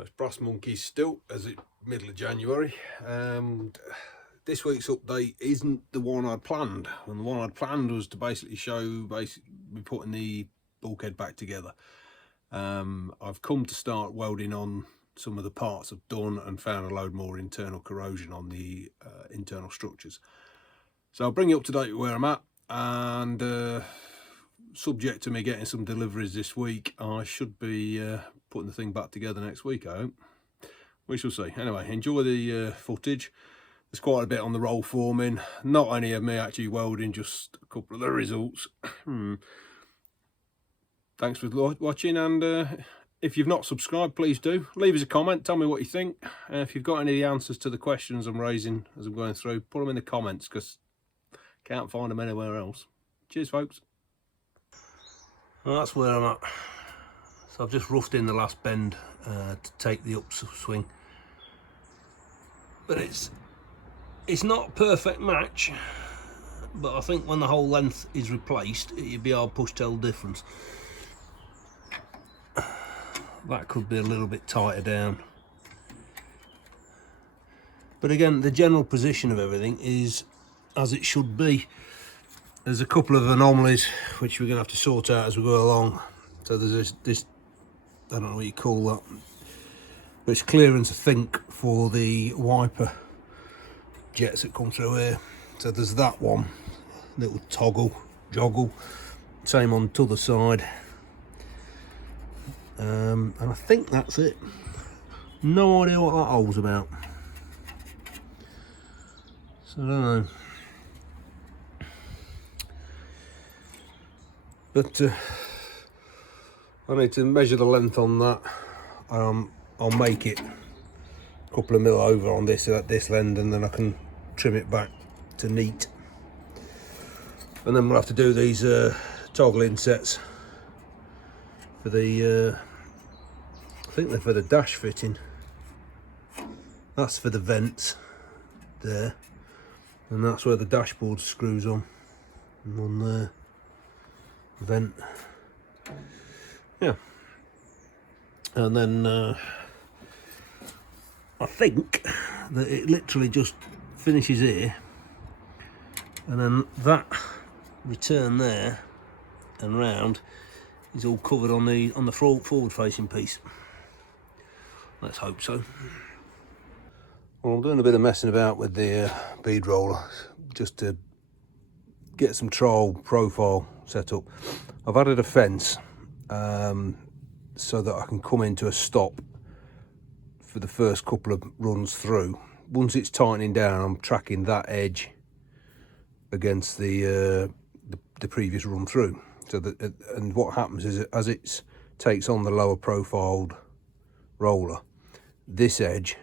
Well, it's Brass Monkeys still, as it's middle of January. This week's update isn't the one I'd planned, and the one I'd planned was to basically show me putting the bulkhead back together. I've come to start welding on some of the parts I've done and found a load more internal corrosion on the internal structures. So I'll bring you up to date with where I'm at, and subject to me getting some deliveries this week, I should be putting the thing back together next week, I hope. We shall see. Anyway, enjoy the footage. There's quite a bit on the roll forming, not any of me actually welding, just a couple of the results. Thanks for watching, and if you've not subscribed, please do. Leave us a comment, tell me what you think. If you've got any of the answers to the questions I'm raising as I'm going through, put them in the comments, because can't find them anywhere else. Cheers, folks. Well, that's where I'm at. So I've just roughed in the last bend to take the upswing, but it's not a perfect match, but I think when the whole length is replaced, you'd be hard pushed to tell the difference. That could be a little bit tighter down, but again, the general position of everything is as it should be. There's a couple of anomalies which we're going to have to sort out as we go along. So there's this I don't know what you call that, but it's clearance, I think, for the wiper jets that come through here. So there's that one, little joggle, same on the other side, and I think that's it. No idea what that hole's about, so I don't know. But I need to measure the length on that. I'll make it a couple of mil over on this at this end, and then I can trim it back to neat. And then we'll have to do these toggle insets for the I think they're for the dash fitting. That's for the vents there, and that's where the dashboard screws on, and on there, vent. Yeah, and then I think that it literally just finishes here, and then that return there and round is all covered on the forward facing piece. Let's hope so. Well, I'm doing a bit of messing about with the bead roller just to get some trial profile set up. I've added a fence so that I can come into a stop for the first couple of runs through. Once it's tightening down, I'm tracking that edge against the previous run through. So that, and what happens is, as it takes on the lower profiled roller, this edge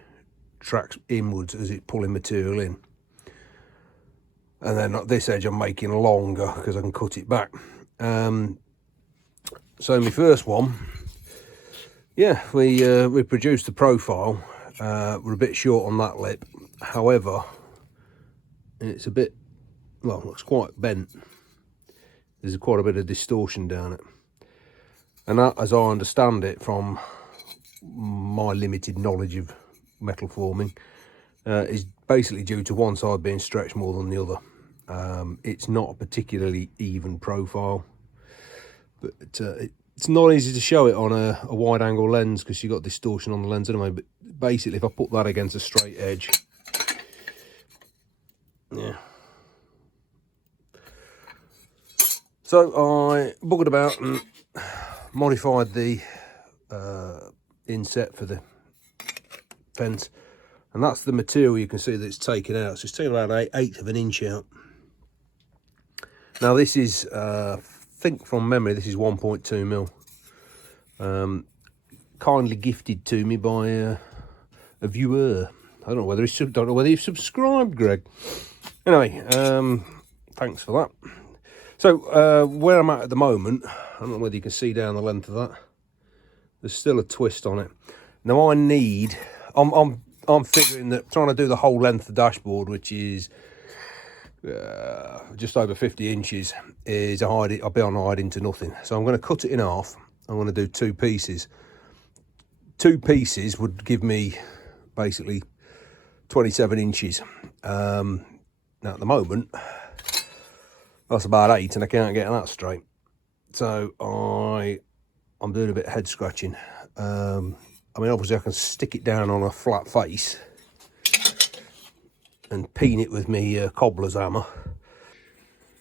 tracks inwards as it's pulling material in, and then this edge I'm making longer because I can cut it back. So my first one, yeah, we produced the profile. We're a bit short on that lip, however, it's a bit, well, looks quite bent. There's quite a bit of distortion down it, and that, as I understand it from my limited knowledge of metal forming, is basically due to one side being stretched more than the other. It's not a particularly even profile, but it's not easy to show it on a wide angle lens because you've got distortion on the lens anyway. But basically, if I put that against a straight edge, yeah. So I buggered about and modified the inset for the fence, and that's the material you can see that it's taken out. So it's taken about 1/8 of an inch out. Now this is, I think from memory, this is 1.2 mil. Kindly gifted to me by a viewer. I don't know whether you've subscribed, Greg. Anyway, thanks for that. So where I'm at the moment, I don't know whether you can see down the length of that. There's still a twist on it. Now I'm figuring that trying to do the whole length of the dashboard, which is just over 50 inches, is I'll be on hide into nothing. So I'm going to cut it in half. I'm going to do two pieces 2 pieces would give me basically 27 inches. Now at the moment, that's about 8 and I can't get that straight. So I'm doing a bit of head scratching. I mean, obviously I can stick it down on a flat face and peen it with me cobbler's hammer.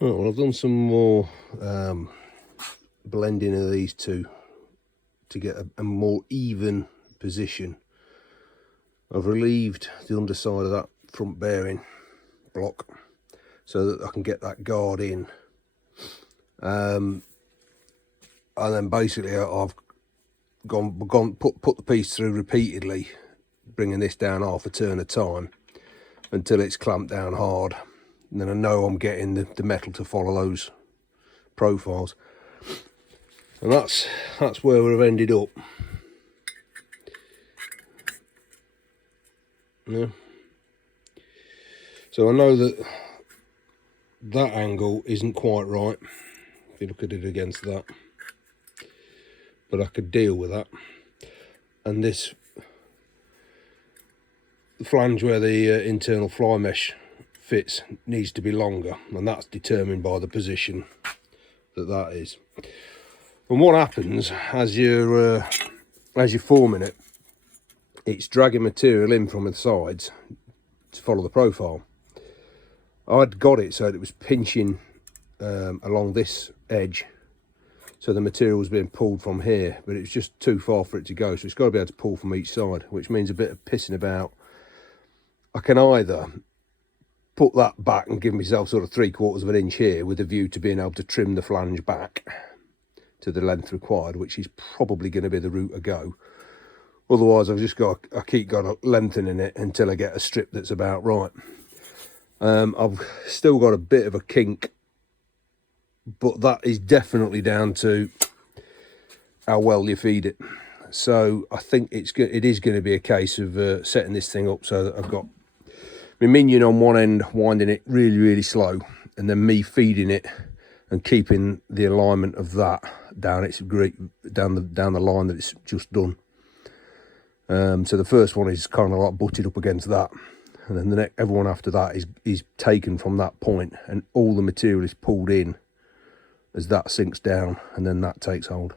Right, well, I've done some more blending of these two to get a more even position. I've relieved the underside of that front bearing block so that I can get that guard in. And then basically I've put the piece through repeatedly, bringing this down half a turn at a time until it's clamped down hard. And then I know I'm getting the metal to follow those profiles. And that's where we've ended up. Yeah. So I know that angle isn't quite right if you look at it against that, but I could deal with that. And this, the flange where the internal fly mesh fits needs to be longer, and that's determined by the position that is. And what happens as you're forming it, it's dragging material in from the sides to follow the profile. I'd got it so that it was pinching along this edge, so the material was being pulled from here, but it's just too far for it to go, so it's got to be able to pull from each side, which means a bit of pissing about. I can either put that back and give myself sort of 3/4 of an inch here with a view to being able to trim the flange back to the length required, which is probably going to be the route I go. Otherwise I've just got I keep lengthening it until I get a strip that's about right. I've still got a bit of a kink, but that is definitely down to how well you feed it. So I think it is going to be a case of setting this thing up so that I've got my minion on one end, winding it really, really slow, and then me feeding it and keeping the alignment of that down the line that it's just done. So the first one is kind of like butted up against that, and then everyone after that is taken from that point, and all the material is pulled in as that sinks down, and then that takes hold.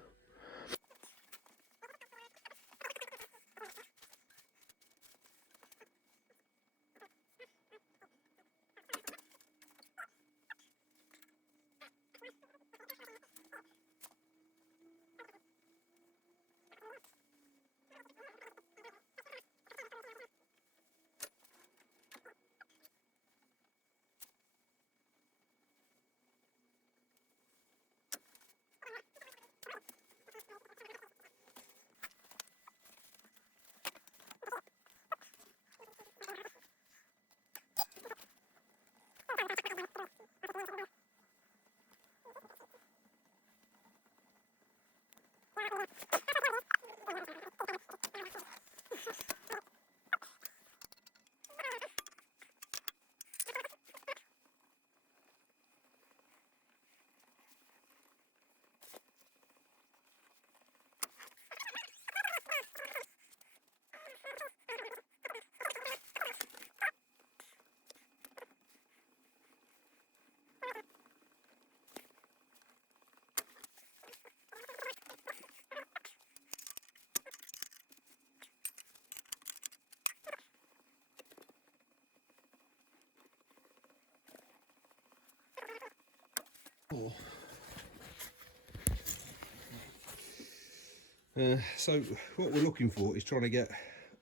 So what we're looking for is trying to get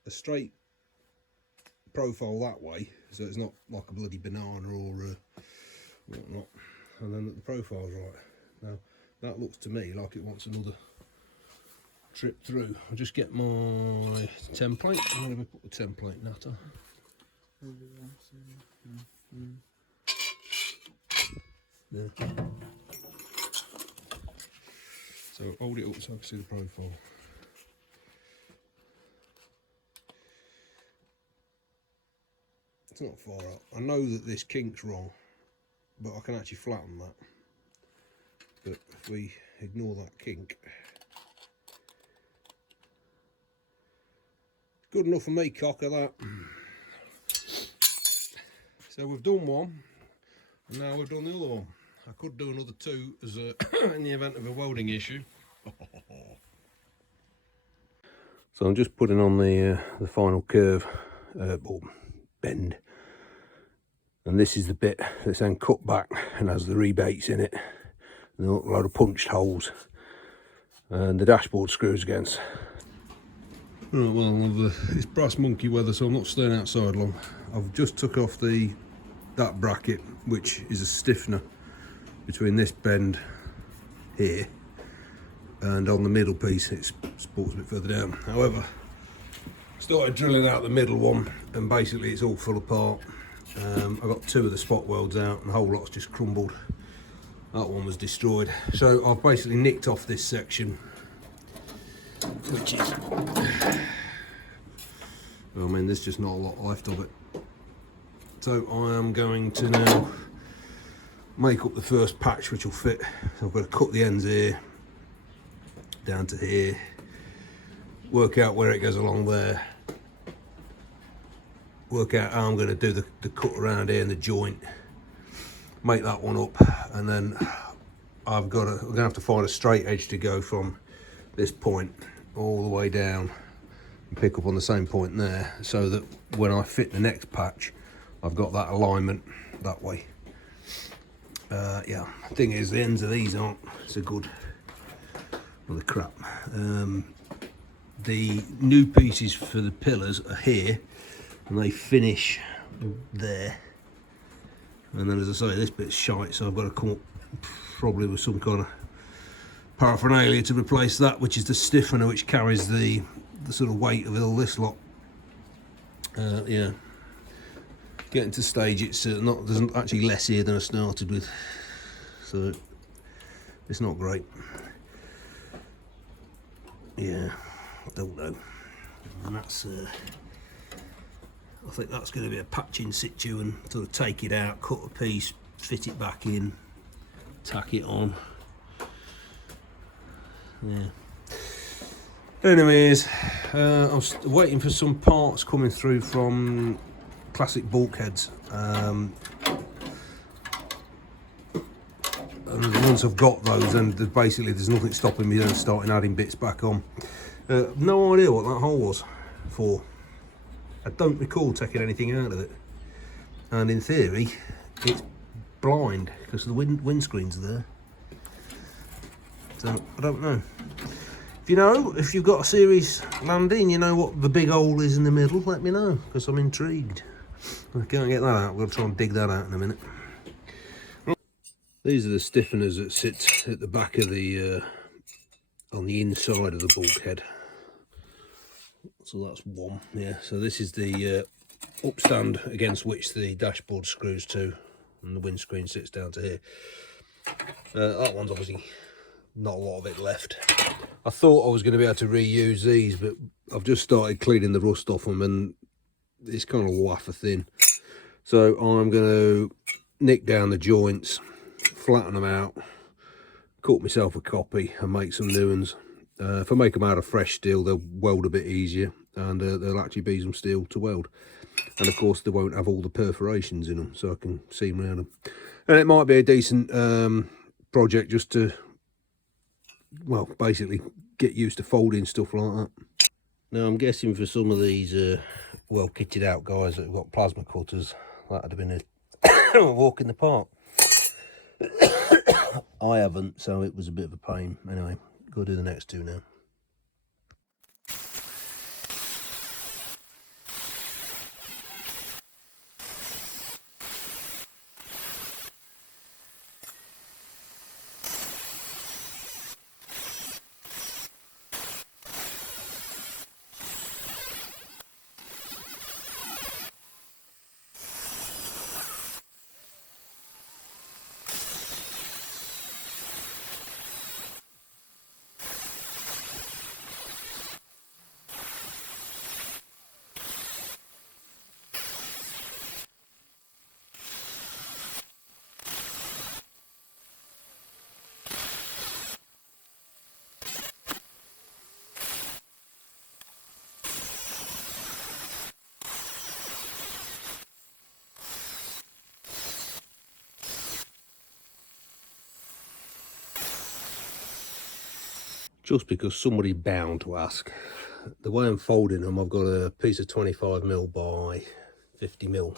a straight profile that way, so it's not like a bloody banana or whatnot, and then the profile's right. Now that looks to me like it wants another trip through. I'll just get my template. I'm going to put the template natter. Yeah. So hold it up so I can see the profile. It's not far up. I know that this kink's wrong, but I can actually flatten that. But if we ignore that kink, Good enough for me, cocker, that. So we've done one, and now we've done the other one. I could do another two as a in the event of a welding issue. So I'm just putting on the final curve, or bend, and this is the bit that's then cut back and has the rebates in it, and a load of punched holes, and the dashboard screws against. Right, well, it's brass monkey weather, so I'm not staying outside long. I've just took off that bracket, which is a stiffener between this bend here and on the middle piece. It supports a bit further down. However, started drilling out the middle one, and basically it's all full apart. I got two of the spot welds out, and the whole lot's just crumbled. That one was destroyed. So I've basically nicked off this section, which is, I mean, there's just not a lot left of it. So I am going to now make up the first patch which will fit. So I've got to cut the ends here down to here, work out where it goes along there, work out how I'm going to do the cut around here and the joint, make that one up, and then I'm going to have to find a straight edge to go from this point all the way down and pick up on the same point there, so that when I fit the next patch I've got that alignment that way. Yeah, the thing is, the ends of these aren't so good. Well, the crap. The new pieces for the pillars are here, and they finish there. And then, as I say, this bit's shite, so I've got to come up probably with some kind of paraphernalia to replace that, which is the stiffener which carries the sort of weight of all this lot. Yeah, getting to stage, it's there's actually less here than I started with, so it's not great. Yeah, I don't know. And that's I think that's going to be a patch in situ, and sort of take it out, cut a piece, fit it back in, tack it on. Yeah. Anyways, I was waiting for some parts coming through from Classic Bulkheads, and once I've got those, and basically there's nothing stopping me then starting adding bits back on. No idea what that hole was for. I don't recall taking anything out of it, and in theory it's blind because the windscreens are there, so I don't know. If you know, if you've got a series landing, you know what the big hole is in the middle, let me know, because I'm intrigued. I can't get that out. We'll try and dig that out in a minute. These are the stiffeners that sit at the back of the on the inside of the bulkhead. So that's one. Yeah, so this is the upstand against which the dashboard screws to, and the windscreen sits down to here. That one's obviously not a lot of it left. I thought I was going to be able to reuse these, but I've just started cleaning the rust off them, and it's kind of wafer thin. So I'm going to nick down the joints, flatten them out, cut myself a copy and make some new ones. If I make them out of fresh steel, they'll weld a bit easier, and they'll actually be some steel to weld. And of course they won't have all the perforations in them, so I can seam around them. And it might be a decent project just to, well, basically get used to folding stuff like that. Now I'm guessing for some of these well kitted out guys that have got plasma cutters, that would have been a walk in the park. I haven't, so it was a bit of a pain. Anyway, go do the next two now. just because somebody's bound to ask. The way I'm folding them, I've got a piece of 25mm by 50mm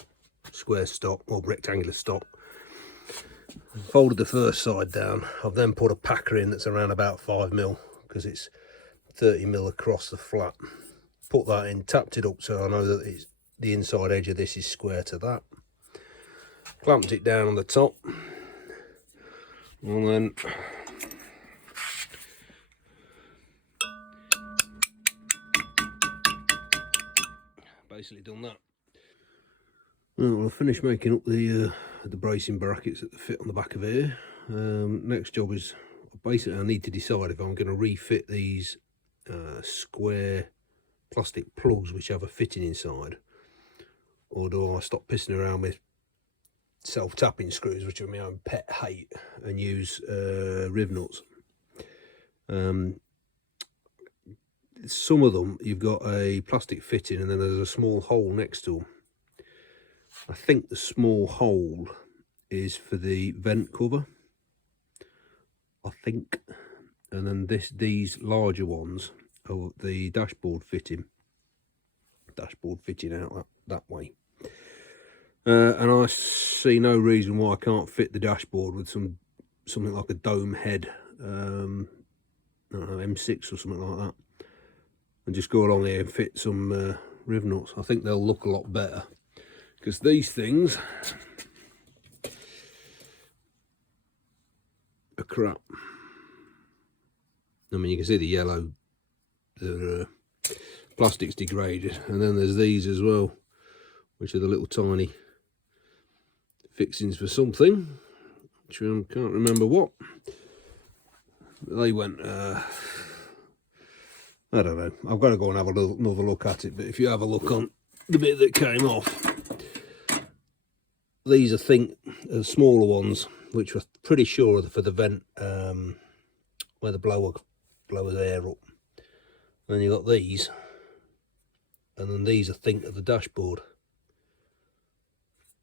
square stock or rectangular stock. Folded the first side down. I've then put a packer in that's around about 5mm because it's 30mm across the flat. Put that in, tapped it up so I know that it's, the inside edge of this is square to that. Clamped it down on the top, and then basically done that. Well, I've finished making up the bracing brackets that fit on the back of here. Next job is basically I need to decide if I'm going to refit these square plastic plugs which have a fitting inside, or do I stop pissing around with self-tapping screws, which are my own pet hate, and use riv nuts. Some of them you've got a plastic fitting and then there's a small hole next to them. I think the small hole is for the vent cover, I think, and then these larger ones are the dashboard fitting out that way. And I see no reason why I can't fit the dashboard with something like a dome head, I don't know, M6 or something like that, and just go along here and fit some riv nuts. I think they'll look a lot better, because these things are crap. I mean, you can see the yellow, the plastic's degraded, and then there's these as well, which are the little tiny fixings for something, which I can't remember what. They went, I don't know, I've got to go and have another look at it, but if you have a look on the bit that came off, these are smaller ones, which we're pretty sure are for the vent, where the blower's air up. And then you've got these, and then these are of the dashboard.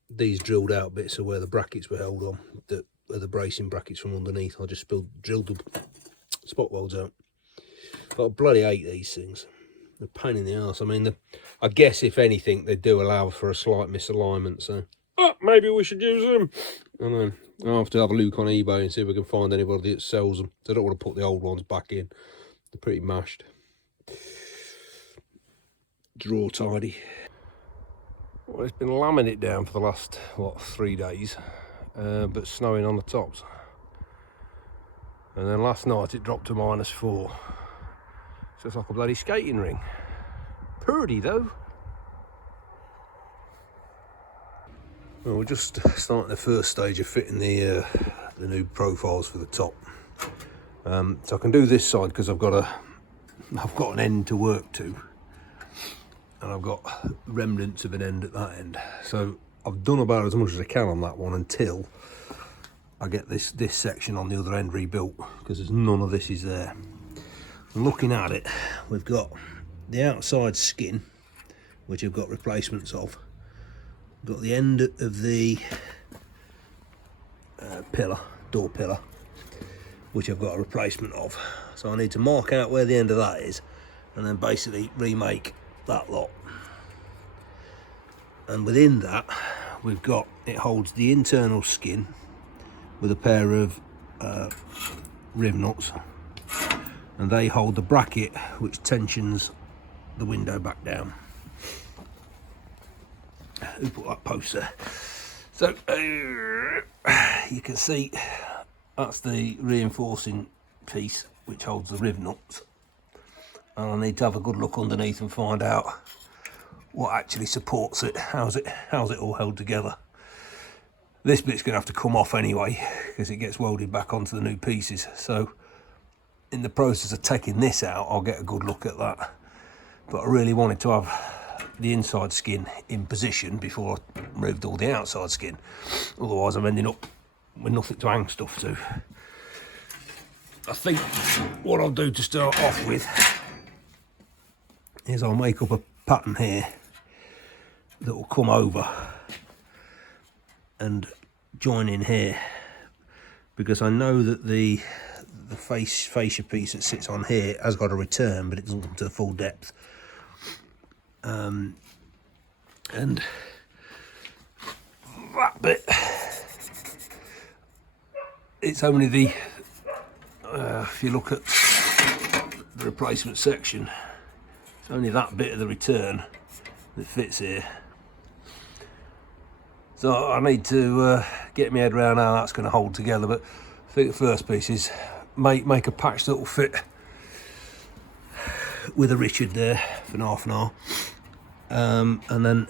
These drilled out bits are where the brackets were held on, that are the bracing brackets from underneath. I just drilled the spot welds out. But I bloody hate these things. They're a pain in the arse. I mean, I guess if anything, they do allow for a slight misalignment, so maybe we should use them. I know. I'll have to have a look on eBay and see if we can find anybody that sells them. I don't want to put the old ones back in. They're pretty mashed. Draw tidy. Well, it's been lambing it down for the last, 3 days, but snowing on the tops. And then last night it dropped to -4. So it's like a bloody skating ring. Purdy though. Well, we're just starting the first stage of fitting the new profiles for the top. So I can do this side because I've got an end to work to, and I've got remnants of an end at that end. So I've done about as much as I can on that one until I get this section on the other end rebuilt, because there's none of this is there. And looking at it, we've got the outside skin, which I've got replacements of. We've got the end of the door pillar, which I've got a replacement of. So I need to mark out where the end of that is, and then basically remake that lot. And within that, it holds the internal skin with a pair of riv nuts, and they hold the bracket which tensions the window back down. Who put that post there? So you can see that's the reinforcing piece which holds the riv nuts, and I need to have a good look underneath and find out what actually supports it. How's it all held together? This bit's going to have to come off anyway, because it gets welded back onto the new pieces. So in the process of taking this out, I'll get a good look at that. But I really wanted to have the inside skin in position before I removed all the outside skin. Otherwise I'm ending up with nothing to hang stuff to. I think what I'll do to start off with is I'll make up a pattern here that will come over and join in here, because I know that the the fascia piece that sits on here has got a return, but it doesn't come to the full depth. And that bit, it's only the if you look at the replacement section, it's only that bit of the return that fits here. So I need to get my head around how that's going to hold together, but I think the first piece is make a patch that will fit with a Richard there for half an hour, and then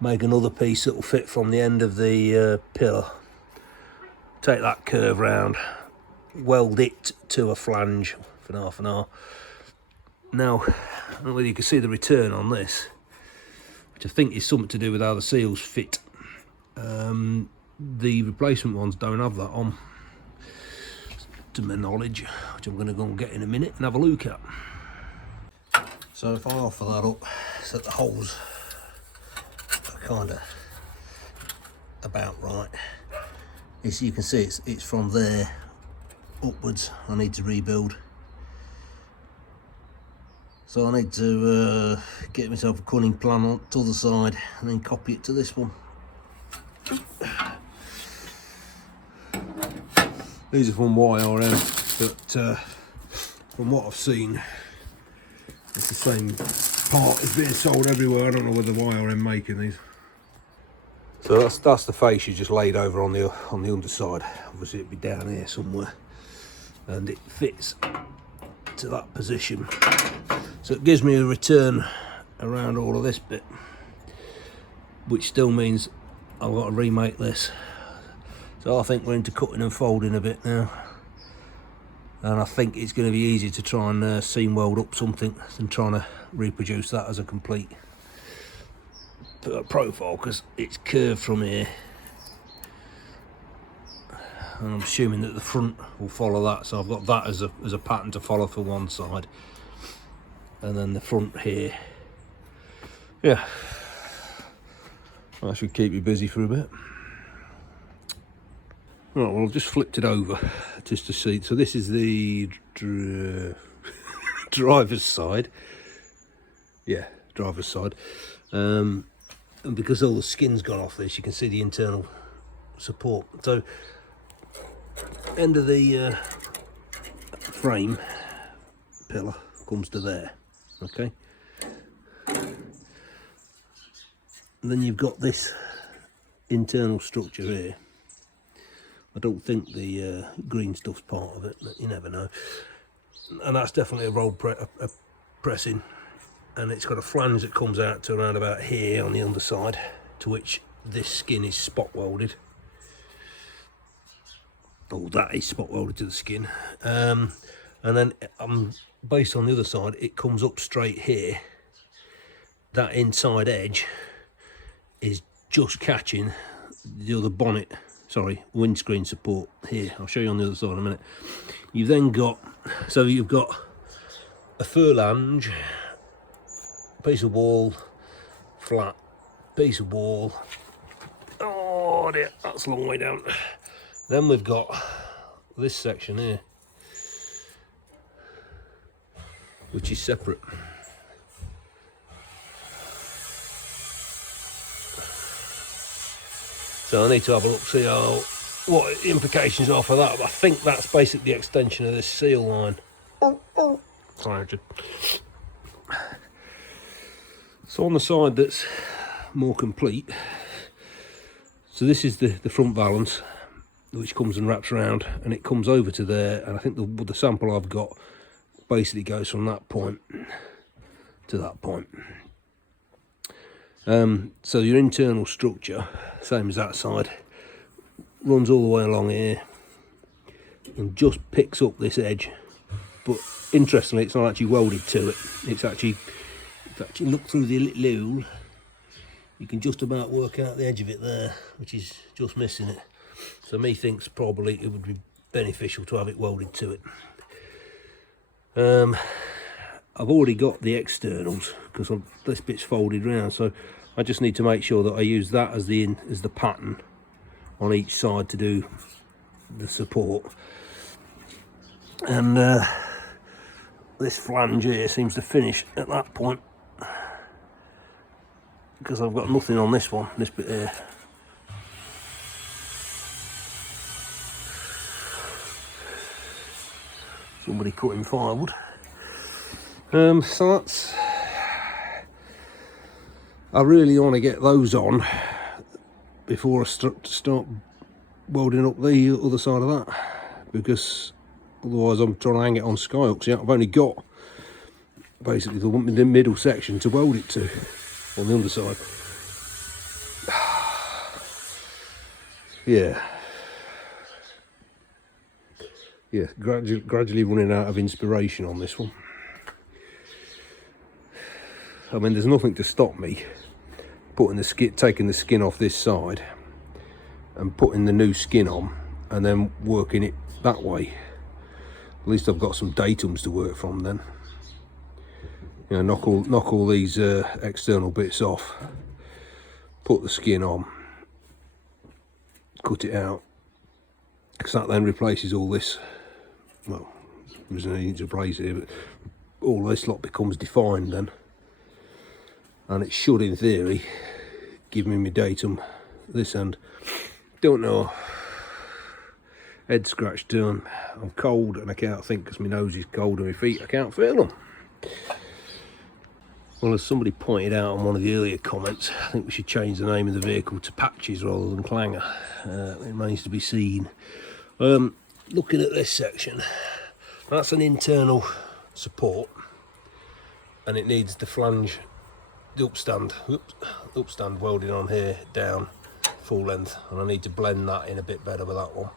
make another piece that will fit from the end of the pillar, take that curve round, weld it to a flange for half an hour. Now, I don't know whether you can see the return on this, which I think is something to do with how the seals fit. The replacement ones don't have that on, to my knowledge, which I'm going to go and get in a minute and have a look at. So if I offer that up so that the holes are kind of about right, as you can see, it's from there upwards I need to rebuild. So I need to get myself a cunning plan on the other side and then copy it to this one. These are from YRM, but from what I've seen, it's the same part as being sold everywhere. I don't know whether YRM making these. So that's the fascia just laid over on the underside. Obviously it'd be down here somewhere, and it fits to that position. So it gives me a return around all of this bit, which still means I've got to remake this. So I think we're into cutting and folding a bit now, and I think it's going to be easy to try and seam weld up something than trying to reproduce that as a complete profile, because it's curved from here, and I'm assuming that the front will follow that. So I've got that as a pattern to follow for one side, and then the front here. Yeah, that should keep you busy for a bit. Right, well, I've just flipped it over just to see. So this is the driver's side. Yeah, driver's side. And because all the skin's gone off this, you can see the internal support. So end of the frame pillar comes to there, okay? And then you've got this internal structure here. I don't think the green stuff's part of it, but you never know. And that's definitely a roll pressing, and it's got a flange that comes out to around about here on the underside, to which this skin is spot welded. Oh, that is spot welded to the skin. And then based on the other side, it comes up straight here. That inside edge is just catching the other bonnet, sorry, windscreen support here. I'll show you on the other side in a minute. You've then got, so you've got a furlange, piece of wall, flat, piece of wall. Oh dear, that's a long way down. Then we've got this section here, which is separate. So I need to have a look, see what the implications are for that. But I think that's basically the extension of this seal line. Sorry, Richard. So on the side that's more complete, so this is the front valance, which comes and wraps around, and it comes over to there. And I think the sample I've got basically goes from that point to that point. So your internal structure, same as that side, runs all the way along here and just picks up this edge. But interestingly, it's not actually welded to it. It's actually, if you actually look through the little hole, you can just about work out the edge of it there, which is just missing it. So me thinks probably it would be beneficial to have it welded to it. I've already got the externals because this bit's folded round, so I just need to make sure that I use that as the pattern on each side to do the support. and this flange here seems to finish at that point, because I've got nothing on this one, this bit here. Somebody cutting firewood. So that's, I really want to get those on before I start welding up the other side of that, because otherwise I'm trying to hang it on sky hooks. Yeah, I've only got basically the middle section to weld it to on the underside. Yeah, gradually running out of inspiration on this one. I mean, there's nothing to stop me taking the skin off this side and putting the new skin on and then working it that way. At least I've got some datums to work from then. You know, knock all these external bits off, put the skin on, cut it out, because that then replaces all this. Well, there's nothing to replace here, but all this lot becomes defined then. And it should, in theory, give me my datum this end. Don't know. Head scratch done. I'm cold and I can't think because my nose is cold and my feet, I can't feel them. Well, as somebody pointed out on one of the earlier comments, I think we should change the name of the vehicle to Patches rather than Clanger. It remains to be seen. Looking at this section, that's an internal support, and it needs the flange, the upstand welding on here down full length, and I need to blend that in a bit better with that one.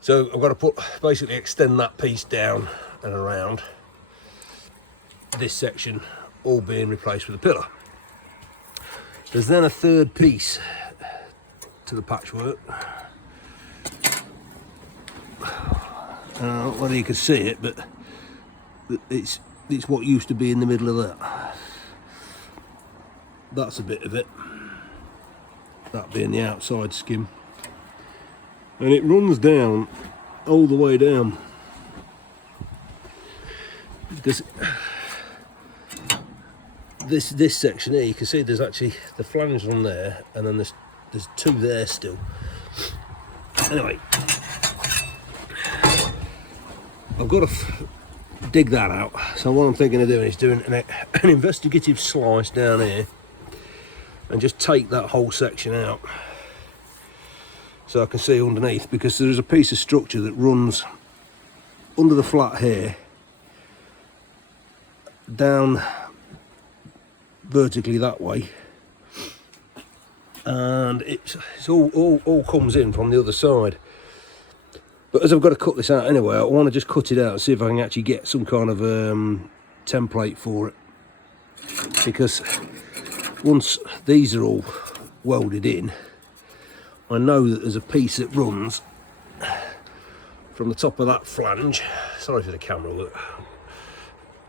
So I've got to basically extend that piece down and around, this section all being replaced with a pillar. There's then a third piece to the patchwork. Whether you can see it, but it's what used to be in the middle of that. That's a bit of it, that being the outside skim, and it runs down all the way down, because this section here, you can see there's actually the flange on there, and then there's two there still. Anyway, I've got to dig that out. So what I'm thinking of doing is doing an investigative slice down here and just take that whole section out so I can see underneath, because there's a piece of structure that runs under the flat here, down vertically that way, and it's all comes in from the other side. But as I've got to cut this out anyway, I want to just cut it out and see if I can actually get some kind of template for it, because once these are all welded in, I know that there's a piece that runs from the top of that flange, sorry for the camera work,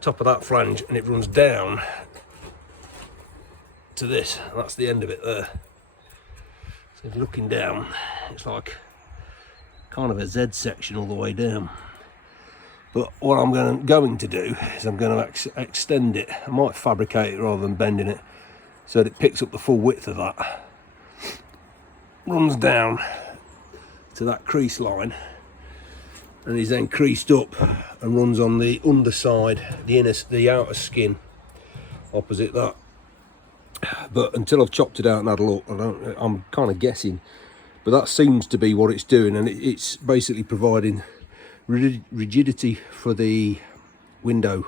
top of that flange, and it runs down to this. That's the end of it there. So if you're looking down, it's like kind of a Z section all the way down. But what I'm going to do is I'm going to extend it. I might fabricate it rather than bending it, so that it picks up the full width of that, runs down to that crease line, and is then creased up and runs on the underside, the outer skin opposite that. But until I've chopped it out and had a look, I'm kind of guessing, but that seems to be what it's doing, and it's basically providing rigidity for the window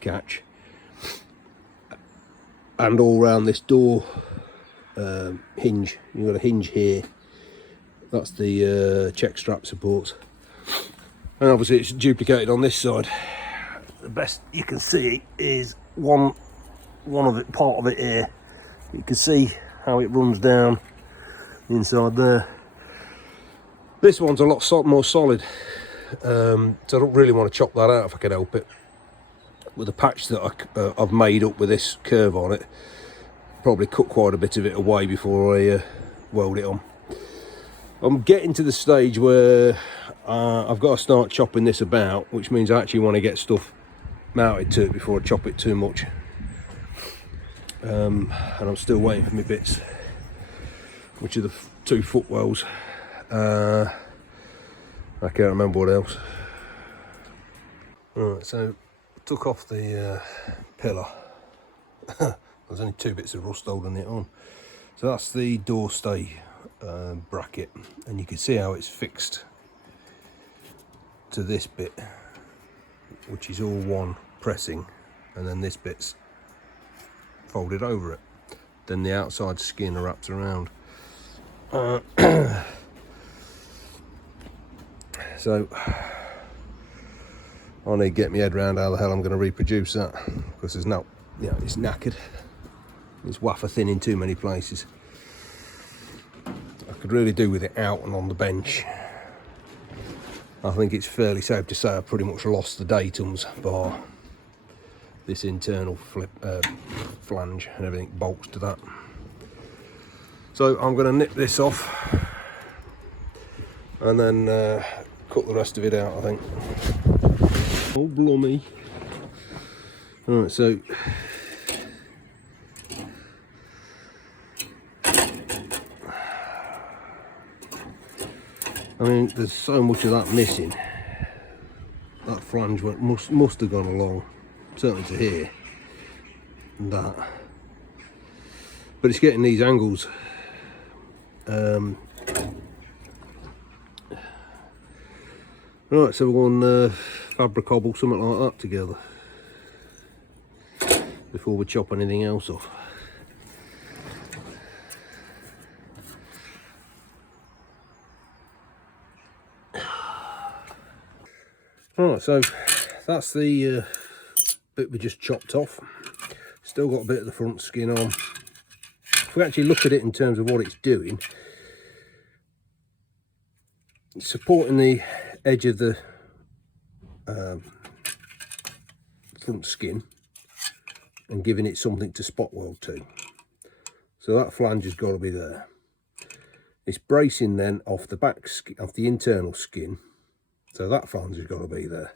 catch, and all around this door hinge. You've got a hinge here, that's the check strap supports, and obviously it's duplicated on this side. The best you can see is part of it here. You can see how it runs down inside there. This one's a lot more solid, so I don't really want to chop that out if I can help it. With the patch that I've made up with this curve on it, probably cut quite a bit of it away before I weld it on. I'm getting to the stage where I've got to start chopping this about, which means I actually want to get stuff mounted to it before I chop it too much. And I'm still waiting for my bits, which are the 2 footwells. I can't remember what else. Right, so took off the pillar. There's only 2 bits of rust holding it on. So that's the door stay bracket, and you can see how it's fixed to this bit, which is all one pressing, and then this bit's folded over it. Then the outside skin wraps around. So I need to get my head around how the hell I'm going to reproduce that, because there's no, you know, it's knackered. It's wafer thin in too many places. I could really do with it out and on the bench. I think it's fairly safe to say I pretty much lost the datums bar this internal flange, and everything bolts to that. So I'm going to nip this off and then cut the rest of it out, I think. Oh, blummy. Alright, so I mean, there's so much of that missing. That flange must have gone along, certainly to here, and that. But it's getting these angles. Right, so we're going to fabricobble something like that together before we chop anything else off. Right, so that's the bit we just chopped off. Still got a bit of the front skin on. If we actually look at it in terms of what it's doing, it's supporting the edge of the front skin and giving it something to spot weld to. So that flange has got to be there. It's bracing then off the back, off the internal skin. So that flange has got to be there,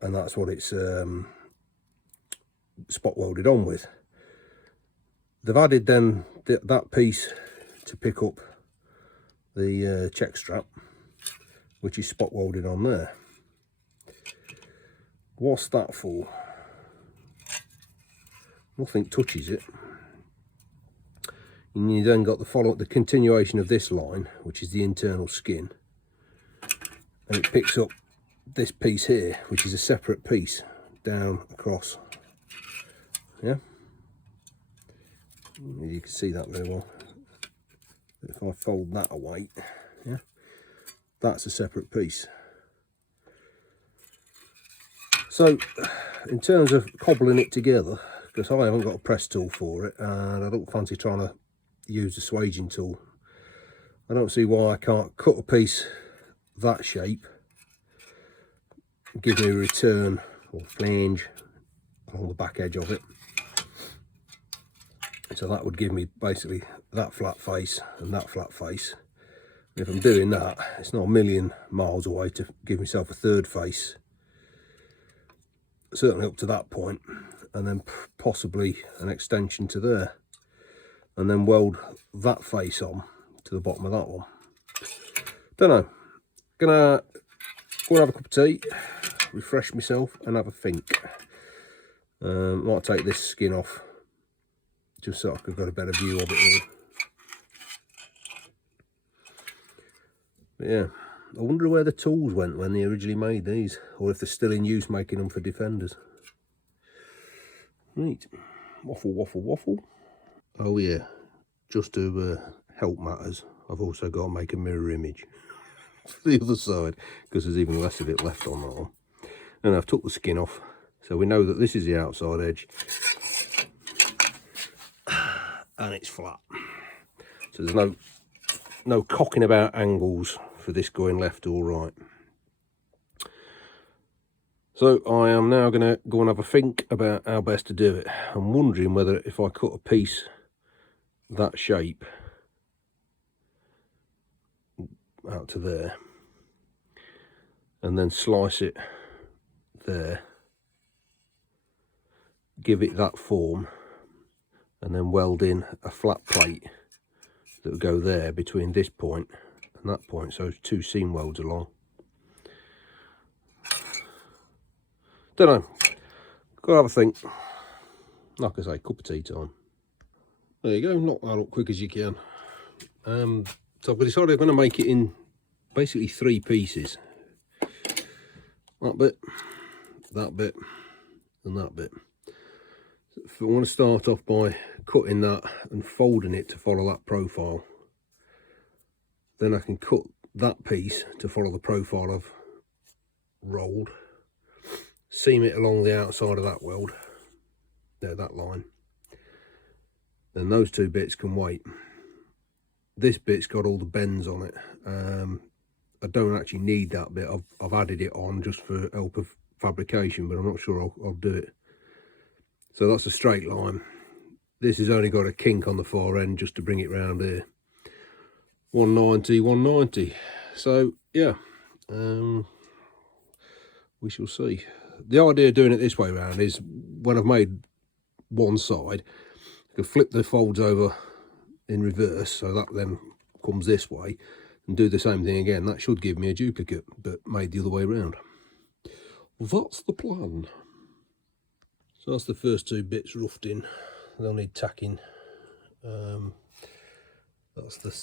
and that's what it's spot welded on with. They've added then that piece to pick up the check strap, which is spot welded on there. What's that for? Nothing touches it. And you then got the continuation of this line, which is the internal skin. And it picks up this piece here, which is a separate piece down across. Yeah, you can see that very well. If I fold that away, yeah, that's a separate piece. So in terms of cobbling it together, because I haven't got a press tool for it, and I don't fancy trying to use the swaging tool, I don't see why I can't cut a piece that shape, give me a return or flange on the back edge of it. So that would give me basically that flat face and that flat face. And if I'm doing that, it's not a million miles away to give myself a third face, certainly up to that point, and then possibly an extension to there, and then weld that face on to the bottom of that one. Don't know. Gonna go and have a cup of tea, refresh myself and have a think. Might take this skin off just so I could get a better view of it all. But yeah, I wonder where the tools went when they originally made these, or if they're still in use making them for Defenders. Right, waffle, waffle, waffle. Oh yeah, just to help matters, I've also got to make a mirror image for the other side, because there's even less of it left on that one. And I've took the skin off, so we know that this is the outside edge and it's flat. So there's no cocking about angles for this going left or right. So I am now going to go and have a think about how best to do it. I'm wondering whether if I cut a piece that shape, out to there, and then slice it there, give it that form, and then weld in a flat plate that will go there between this point and that point, so it's 2 seam welds along. Don't know, gotta have a think. Like I say, cup of tea time. There you go, knock that up quick as you can. So I've decided I'm going to make it in basically 3 pieces. That bit, and that bit. So I want to start off by cutting that and folding it to follow that profile. Then I can cut that piece to follow the profile I've rolled. Seam it along the outside of that weld. There, that line. Then those 2 bits can wait. This bit's got all the bends on it. I don't actually need that bit. I've added it on just for help of fabrication, but I'm not sure I'll do it. So that's a straight line. This has only got a kink on the far end just to bring it round here. 190, 190. So yeah, we shall see. The idea of doing it this way around is when I've made one side, I can flip the folds over in reverse, so that then comes this way, and do the same thing again. That should give me a duplicate, but made the other way around. That's the plan. So that's the first 2 bits roughed in. They'll need tacking. That's the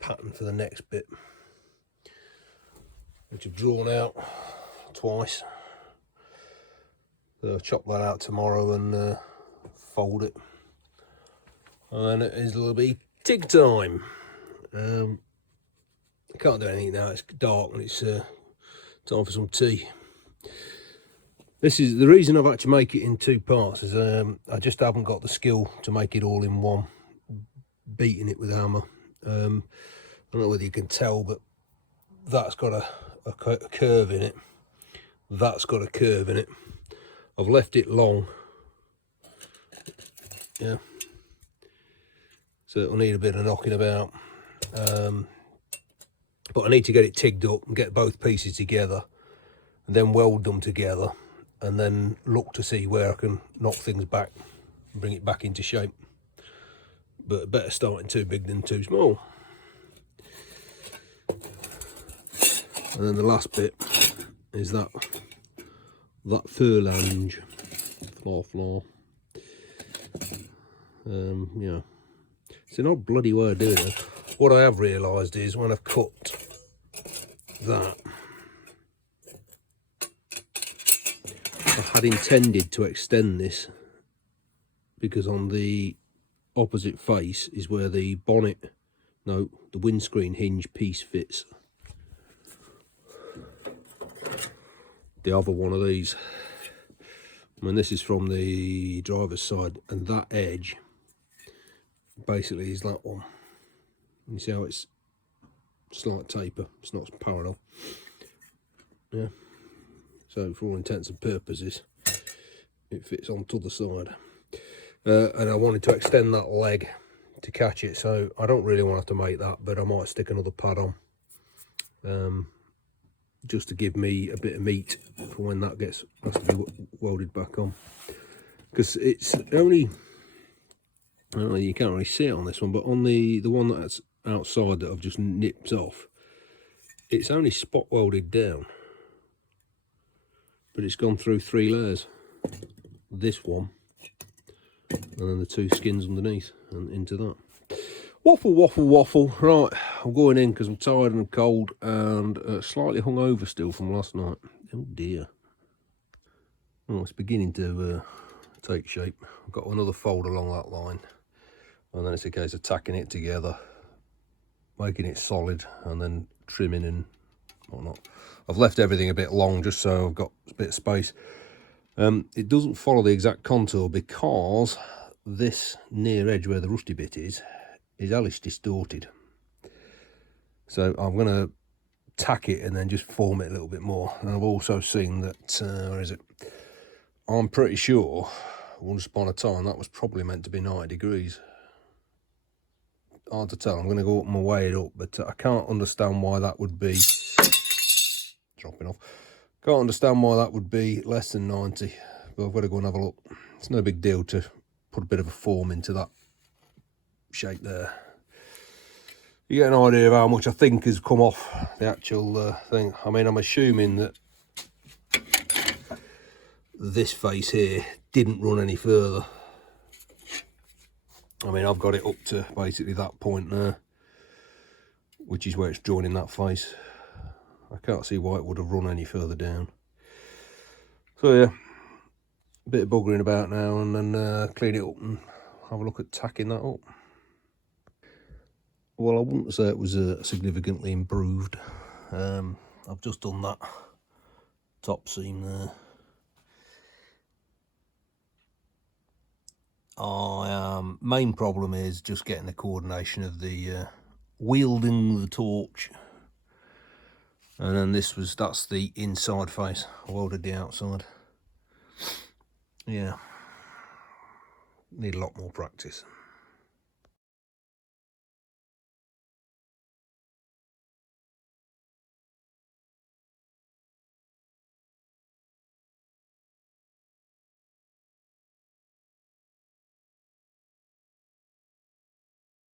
pattern for the next bit, which I've drawn out twice. So I'll chop that out tomorrow and fold it. And then it'll be TIG time. I can't do anything now, it's dark and it's time for some tea. This is the reason I've had to make it in 2 parts, is I just haven't got the skill to make it all in one, beating it with a hammer. I don't know whether you can tell, but that's got a curve in it. That's got a curve in it. I've left it long. Yeah. So it'll need a bit of knocking about. But I need to get it tigged up and get both pieces together, and then weld them together, and then look to see where I can knock things back and bring it back into shape. But better starting too big than too small. And then the last bit is that furlange, flaw. Yeah, it's an odd bloody way of doing it. What I have realised is when I've cut that, I had intended to extend this, because on the opposite face is where the bonnet, no, the windscreen hinge piece fits. The other one of these, I mean, this is from the driver's side, and that edge basically is that one. You see how it's slight taper, it's not parallel. Yeah, so for all intents and purposes it fits onto the side. And I wanted to extend that leg to catch it, so I don't really want to have to make that, but I might stick another pad on, just to give me a bit of meat for when that has to be welded back on, because it's only, I don't know, you can't really see it on this one, but on the one that's outside that I've just nipped off, it's only spot welded down, but it's gone through 3 layers. This one, and then the 2 skins underneath and into that. Waffle. Right, I'm going in because I'm tired and cold and slightly hungover still from last night. Oh dear. Oh, it's beginning to take shape. I've got another fold along that line, and then it's a case of tacking it together, making it solid, and then trimming and whatnot. I've left everything a bit long just so I've got a bit of space. It doesn't follow the exact contour because this near edge where the rusty bit is hellish distorted. So I'm going to tack it and then just form it a little bit more. And I've also seen that, where is it? I'm pretty sure once upon a time that was probably meant to be 90 degrees. hard to tell. I'm going to go up and weigh it up, but I can't understand why that would be dropping off. Can't understand why that would be less than 90, but I've got to go and have a look. It's no big deal to put a bit of a form into that shape there. You get an idea of how much I think has come off the actual thing. I mean, I'm assuming that this face here didn't run any further. I mean, I've got it up to basically that point there, which is where it's joining that face. I can't see why it would have run any further down. So yeah, a bit of buggering about now, and then clean it up and have a look at tacking that up. Well, I wouldn't say it was significantly improved. I've just done that top seam there. Main problem is just getting the coordination of the wielding the torch. And then that's the inside face. I welded the outside. Yeah, need a lot more practice.